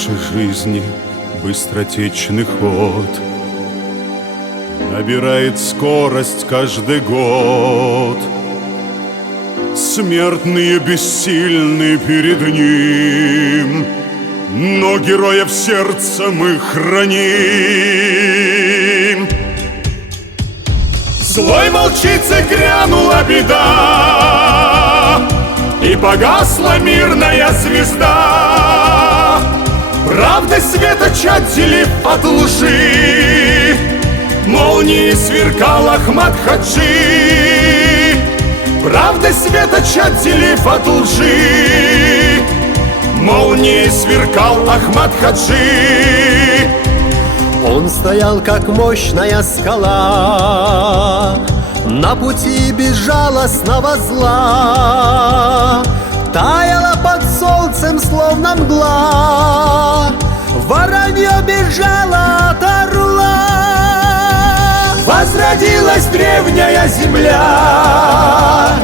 нашей жизни быстротечный ход, набирает скорость каждый год. Смертные бессильны перед ним, но героев сердца мы храним. Злой волчице грянула беда, и погасла мирная звезда. Правды светоч отделив от лжи, молнией сверкал Ахмад Хаджи. Правды светоч отделив от лжи, молнией сверкал Ахмад Хаджи. Он стоял, как мощная скала, на пути безжалостного зла. Таяла под солнцем, словно мгла, воронье бежало от орла. Возродилась древняя земля,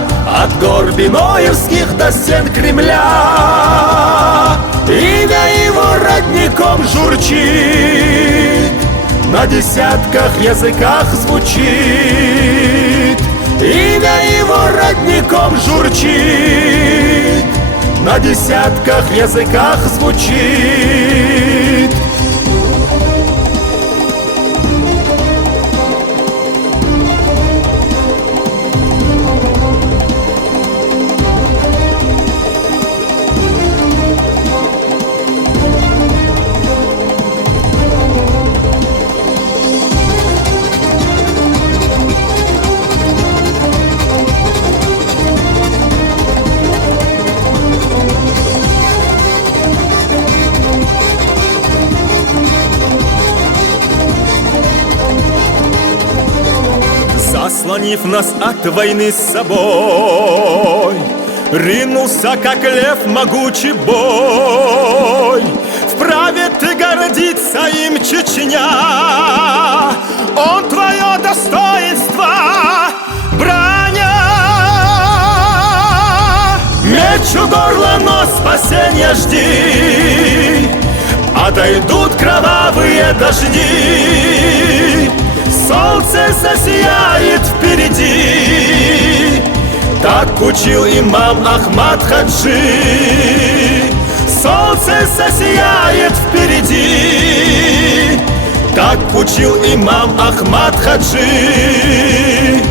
от гор Биноевских до стен Кремля. Имя его родником журчит, на десятках языках звучит. Имя его родником журчит, на десятках языках звучит. Заслонив нас от войны с собой, ринулся, как лев, могучий бой. Вправе ты гордиться им, Чечня, он твое достоинство броня. Меч у горла, но спасения жди, отойдут кровавые дожди. Солнце засияет впереди, так учил имам Ахмад Хаджи. Солнце засияет впереди, так учил имам Ахмад Хаджи.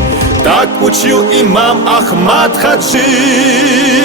Так учил имам Ахмад Хаджи.